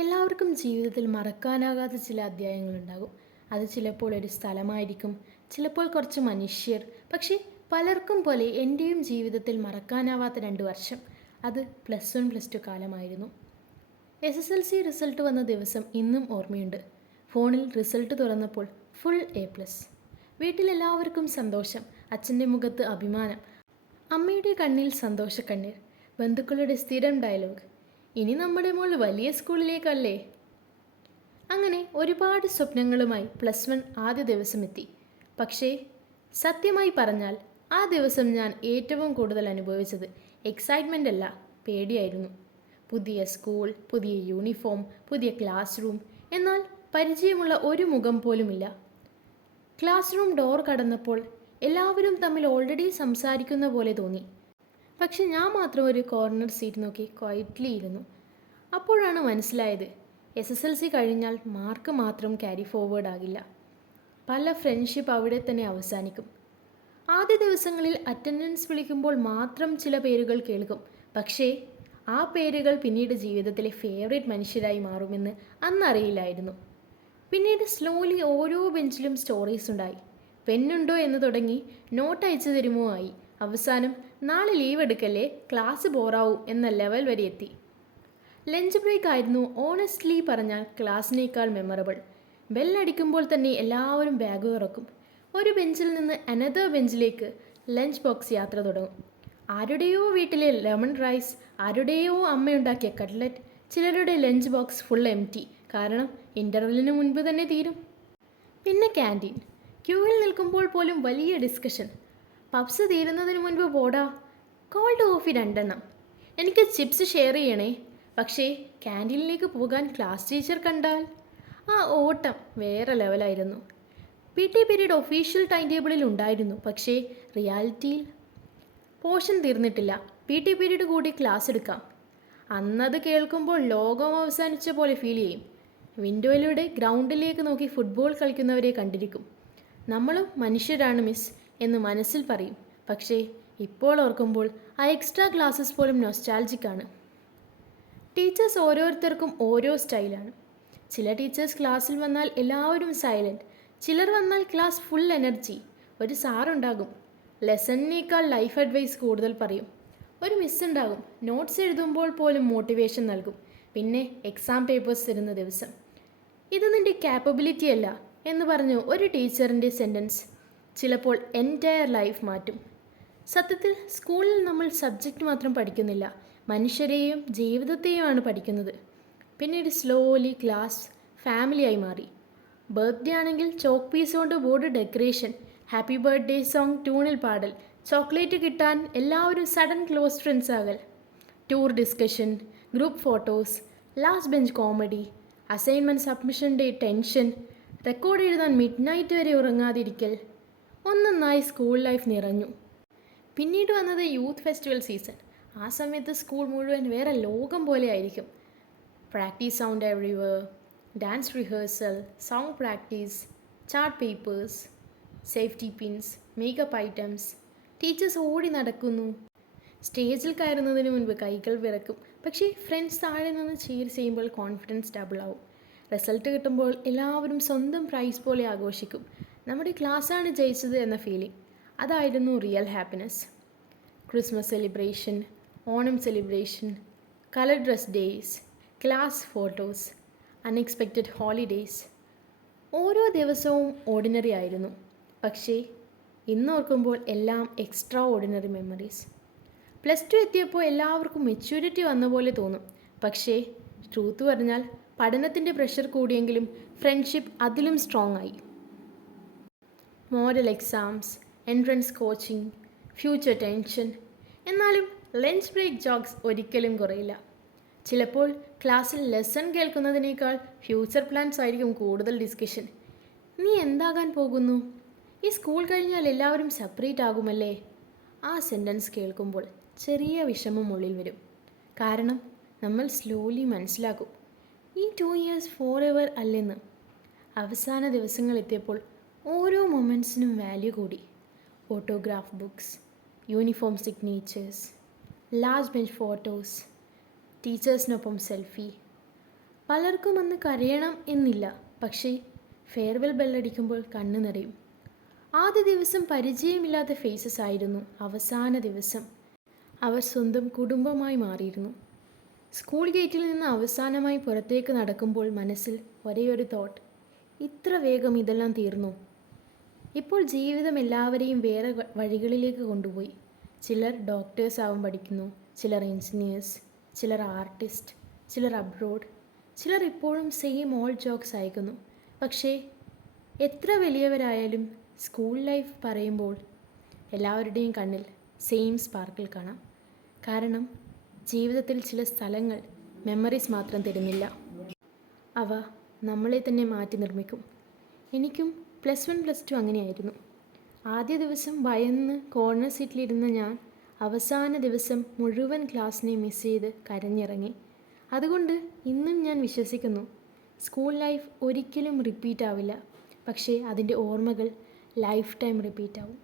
എല്ലാവർക്കും ജീവിതത്തിൽ മറക്കാനാകാത്ത ചില അധ്യായങ്ങളുണ്ടാകും. അത് ചിലപ്പോൾ ഒരു സ്ഥലമായിരിക്കും, ചിലപ്പോൾ കുറച്ച് മനുഷ്യർ. പക്ഷേ പലർക്കും പോലെ എൻ്റെയും ജീവിതത്തിൽ മറക്കാനാവാത്ത 2 വർഷം അത് +1 +2 കാലമായിരുന്നു. SSLC റിസൾട്ട് വന്ന ദിവസം ഇന്നും ഓർമ്മയുണ്ട്. ഫോണിൽ റിസൾട്ട് തുറന്നപ്പോൾ ഫുൾ A+. വീട്ടിലെല്ലാവർക്കും സന്തോഷം, അച്ഛൻ്റെ മുഖത്ത് അഭിമാനം, അമ്മയുടെ കണ്ണിൽ സന്തോഷക്കണ്ണീർ, ബന്ധുക്കളുടെ സ്ഥിരം ഡയലോഗ്, ഇനി നമ്മുടെ മോൾ വലിയ സ്കൂളിലേക്കല്ലേ. അങ്ങനെ ഒരുപാട് സ്വപ്നങ്ങളുമായി +1 ആദ്യ ദിവസം എത്തി. പക്ഷേ സത്യമായി പറഞ്ഞാൽ ആ ദിവസം ഞാൻ ഏറ്റവും കൂടുതൽ അനുഭവിച്ചത് എക്സൈറ്റ്മെൻ്റ് അല്ല, പേടിയായിരുന്നു. പുതിയ സ്കൂൾ, പുതിയ യൂണിഫോം, പുതിയ ക്ലാസ് റൂം, എന്നാൽ പരിചയമുള്ള ഒരു മുഖം പോലുമില്ല. ക്ലാസ് റൂം ഡോർ കടന്നപ്പോൾ എല്ലാവരും തമ്മിൽ ഓൾറെഡി സംസാരിക്കുന്ന പോലെ തോന്നി. പക്ഷെ ഞാൻ മാത്രം ഒരു കോർണർ സീറ്റ് നോക്കി ക്വയറ്റ്ലി ഇരുന്നു. അപ്പോഴാണ് മനസ്സിലായത്, SSLC കഴിഞ്ഞാൽ മാർക്ക് മാത്രം ക്യാരി ഫോർവേഡ് ആകില്ല. പല ഫ്രണ്ട്ഷിപ്പ് അവിടെ തന്നെ അവസാനിക്കും. ആദ്യ ദിവസങ്ങളിൽ അറ്റൻഡൻസ് വിളിക്കുമ്പോൾ മാത്രം ചില പേരുകൾ കേൾക്കും. പക്ഷേ ആ പേരുകൾ പിന്നീട് ജീവിതത്തിലെ ഫേവറേറ്റ് മനുഷ്യരായി മാറുമെന്ന് അന്നറിയില്ലായിരുന്നു. പിന്നീട് സ്ലോലി ഓരോ ബെഞ്ചിലും സ്റ്റോറീസ് ഉണ്ടായി. പെന്നുണ്ടോ എന്ന് തുടങ്ങി നോട്ട് അയച്ചു തരുമോ ആയി. അവസാനം നാളെ ലീവ് എടുക്കല്ലേ, ക്ലാസ് ബോറാവും എന്ന ലെവൽ വരെ എത്തി. ലഞ്ച് ബ്രേക്ക് ആയിരുന്നു ഓണസ്റ്റ്ലി പറഞ്ഞാൽ ക്ലാസ്സിനേക്കാൾ മെമ്മറബിൾ. ബെല്ലടിക്കുമ്പോൾ തന്നെ എല്ലാവരും ബാഗ് തുറക്കും. ഒരു ബെഞ്ചിൽ നിന്ന് അനദർ ബെഞ്ചിലേക്ക് ലഞ്ച് ബോക്സ് യാത്ര തുടങ്ങും. ആരുടെയോ വീട്ടിലെ ലെമൺ റൈസ്, ആരുടെയോ അമ്മയുണ്ടാക്കിയ കട്ട്ലറ്റ്, ചിലരുടെ ലഞ്ച് ബോക്സ് ഫുൾ എംറ്റി, കാരണം ഇൻ്റർവെല്ലിന് മുൻപ് തന്നെ തീരും. പിന്നെ ക്യാൻറ്റീൻ, ക്യൂവിൽ നിൽക്കുമ്പോൾ പോലും വലിയ ഡിസ്കഷൻ. പപ്സ് തീരുന്നതിന് മുൻപ് പോടാ, കോൾഡ് കോഫി 2 എണ്ണം, എനിക്ക് ചിപ്സ് ഷെയർ ചെയ്യണേ. പക്ഷേ ക്യാൻറ്റീനിലേക്ക് പോകാൻ ക്ലാസ് ടീച്ചർ കണ്ടാൽ ആ ഓട്ടം വേറെ ലെവലായിരുന്നു. PT പീരീഡ് ഒഫീഷ്യൽ ടൈം ടേബിളിൽ ഉണ്ടായിരുന്നു, പക്ഷേ റിയാലിറ്റിയിൽ പോർഷൻ തീർന്നിട്ടില്ല, PT പീരീഡ് കൂടി ക്ലാസ് എടുക്കാം. അന്നത് കേൾക്കുമ്പോൾ ലോകം അവസാനിച്ച പോലെ ഫീൽ ചെയ്യും. വിൻഡോയിലൂടെ ഗ്രൗണ്ടിലേക്ക് നോക്കി ഫുട്ബോൾ കളിക്കുന്നവരെ കണ്ടിരിക്കും. നമ്മളും മനുഷ്യരാണ് മിസ് എന്ന് മനസ്സിൽ പറയും. പക്ഷേ ഇപ്പോൾ ഓർക്കുമ്പോൾ ആ എക്സ്ട്രാ ക്ലാസ്സസ് പോലും നൊസ്റ്റാൾജിക്കാണ്. ടീച്ചേഴ്സ് ഓരോരുത്തർക്കും ഓരോ സ്റ്റൈലാണ്. ചില ടീച്ചേഴ്സ് ക്ലാസ്സിൽ വന്നാൽ എല്ലാവരും സൈലൻറ്റ്, ചിലർ വന്നാൽ ക്ലാസ് ഫുൾ എനർജി. ഒരു സാറുണ്ടാകും, ലെസണിനേക്കാൾ ലൈഫ് അഡ്വൈസ് കൂടുതൽ പറയും. ഒരു മിസ് ഉണ്ടാകും, നോട്ട്സ് എഴുതുമ്പോൾ പോലും മോട്ടിവേഷൻ നൽകും. പിന്നെ എക്സാം പേപ്പേഴ്സ് തരുന്ന ദിവസം, ഇത് നിൻ്റെ ക്യാപ്പബിലിറ്റി അല്ല എന്ന് പറഞ്ഞു ഒരു ടീച്ചറിൻ്റെ സെൻറ്റൻസ് ചിലപ്പോൾ എൻറ്റയർ ലൈഫ് മാറ്റും. സത്യത്തിൽ സ്കൂളിൽ നമ്മൾ സബ്ജക്റ്റ് മാത്രം പഠിക്കുന്നില്ല, മനുഷ്യരെയും ജീവിതത്തെയുമാണ് പഠിക്കുന്നത്. പിന്നീട് സ്ലോലി ക്ലാസ് ഫാമിലിയായി മാറി. ബർത്ത്ഡേ ആണെങ്കിൽ ചോക്ക് പീസ് കൊണ്ട് board decoration, happy birthday song ട്യൂണിൽ പാടൽ, ചോക്ലേറ്റ് കിട്ടാൻ എല്ലാവരും സഡൻ ക്ലോസ് ഫ്രണ്ട്സ് ആകൽ, tour discussion, group photos, last bench comedy, assignment submission day tension, record എഴുതാൻ മിഡ് നൈറ്റ് വരെ ഉറങ്ങാതിരിക്കൽ. ഒന്നൊന്നായി സ്കൂൾ ലൈഫ് നിറഞ്ഞു. പിന്നീട് വന്നത് യൂത്ത് ഫെസ്റ്റിവൽ സീസൺ. ആ സമയത്ത് സ്കൂൾ മുഴുവൻ വേറെ ലോകം പോലെ ആയിരിക്കും. Practice sound everywhere, dance rehearsal, song practice, chart papers, safety pins, makeup items. Teachers ഓടി നടക്കുന്നു. സ്റ്റേജിൽ കയറുന്നതിന് മുൻപ് കൈകൾ വിറക്കും. പക്ഷേ ഫ്രണ്ട്സ് താഴെ നിന്ന് cheer ചെയ്യുമ്പോൾ കോൺഫിഡൻസ് ഡബിൾ ആവും. റിസൾട്ട് കിട്ടുമ്പോൾ എല്ലാവരും സ്വന്തം പ്രൈസ് പോലെ ആഘോഷിക്കും. നമ്മുടെ ക്ലാസ്സാണ് ജയിച്ചത് എന്ന ഫീലിംഗ്, അതായിരുന്നു real happiness. Christmas celebration, Onam celebration, colour dress days, class photos, unexpected holidays. ഓരോ ദിവസവും ഓർഡിനറി ആയിരുന്നു. പക്ഷേ ഇന്നോർക്കുമ്പോൾ എല്ലാം എക്സ്ട്രാ ഓർഡിനറി മെമ്മറീസ്. +2 എത്തിയപ്പോൾ എല്ലാവർക്കും മെച്യൂരിറ്റി വന്ന പോലെ തോന്നും. പക്ഷേ ട്രൂത്ത് പറഞ്ഞാൽ പഠനത്തിൻ്റെ പ്രഷർ കൂടിയെങ്കിലും ഫ്രണ്ട്ഷിപ്പ് അതിലും സ്ട്രോങ് ആയി. Model exams, entrance coaching, future tension. എന്നാലും ലഞ്ച് ബ്രേക്ക് ജോക്സ് ഒരിക്കലും കുറയില്ല. ചിലപ്പോൾ ക്ലാസ്സിൽ ലെസൺ കേൾക്കുന്നതിനേക്കാൾ ഫ്യൂച്ചർ പ്ലാൻസ് ആയിരിക്കും കൂടുതൽ ഡിസ്കഷൻ. നീ എന്താകാൻ പോകുന്നു? ഈ സ്കൂൾ കഴിഞ്ഞാൽ എല്ലാവരും സെപ്പറേറ്റ് ആകുമല്ലേ? ആ സെൻറ്റൻസ് കേൾക്കുമ്പോൾ ചെറിയ വിഷമം ഉള്ളിൽ വരും. കാരണം നമ്മൾ സ്ലോലി മനസ്സിലാക്കും, ഈ 2 years ഫോർ എവർ അല്ലെന്ന്. അവസാന ദിവസങ്ങൾ എത്തിയപ്പോൾ ഓരോ മൊമെൻറ്റ്സിനും വാല്യൂ കൂടി. Photograph books, uniform signatures, last bench photos, ടീച്ചേഴ്സിനൊപ്പം സെൽഫി. പലർക്കും അന്ന് കരയണം എന്നില്ല, പക്ഷേ ഫെയർവെൽ ബെല്ലടിക്കുമ്പോൾ കണ്ണു നിറയും. ആദ്യ ദിവസം പരിചയമില്ലാത്ത ഫേസസ് ആയിരുന്നു. അവസാന ദിവസം അവർ സ്വന്തം കുടുംബമായി മാറിയിരുന്നു. സ്കൂൾ ഗേറ്റിൽ നിന്ന് അവസാനമായി പുറത്തേക്ക് നടക്കുമ്പോൾ മനസ്സിൽ ഒരേയൊരു തോട്ട്, ഇത്ര വേഗം ഇതെല്ലാം തീർന്നു. ഇപ്പോൾ ജീവിതം എല്ലാവരെയും വേറെ വഴികളിലേക്ക് കൊണ്ടുപോയി. ചിലർ ഡോക്ടേഴ്സ് ആവാൻ പഠിക്കുന്നു, ചിലർ എൻജിനീയേഴ്സ്, ചിലർ ആർട്ടിസ്റ്റ്, ചിലർ അബ്രോഡ്, ചിലർ ഇപ്പോഴും സെയിം ഓൾഡ് ജോക്സ് അയക്കുന്നു. പക്ഷേ എത്ര വലിയവരായാലും സ്കൂൾ ലൈഫ് പറയുമ്പോൾ എല്ലാവരുടെയും കണ്ണിൽ സെയിം സ്പാർക്കിൾ കാണാം. കാരണം ജീവിതത്തിൽ ചില സ്ഥലങ്ങൾ മെമ്മറീസ് മാത്രം തരുന്നില്ല, അവ നമ്മളെ തന്നെ മാറ്റി നിർമ്മിക്കും. എനിക്കും +1 +2 അങ്ങനെയായിരുന്നു. ആദ്യ ദിവസം ഭയന്ന് കോർണർ സീറ്റിലിരുന്ന ഞാൻ അവസാന ദിവസം മുഴുവൻ ക്ലാസ്സിനെ മിസ് ചെയ്ത് കരഞ്ഞിറങ്ങി. അതുകൊണ്ട് ഇന്നും ഞാൻ വിശ്വസിക്കുന്നു, സ്കൂൾ ലൈഫ് ഒരിക്കലും റിപ്പീറ്റ് ആവില്ല, പക്ഷേ അതിൻ്റെ ഓർമ്മകൾ ലൈഫ് ടൈം റിപ്പീറ്റ് ആവും.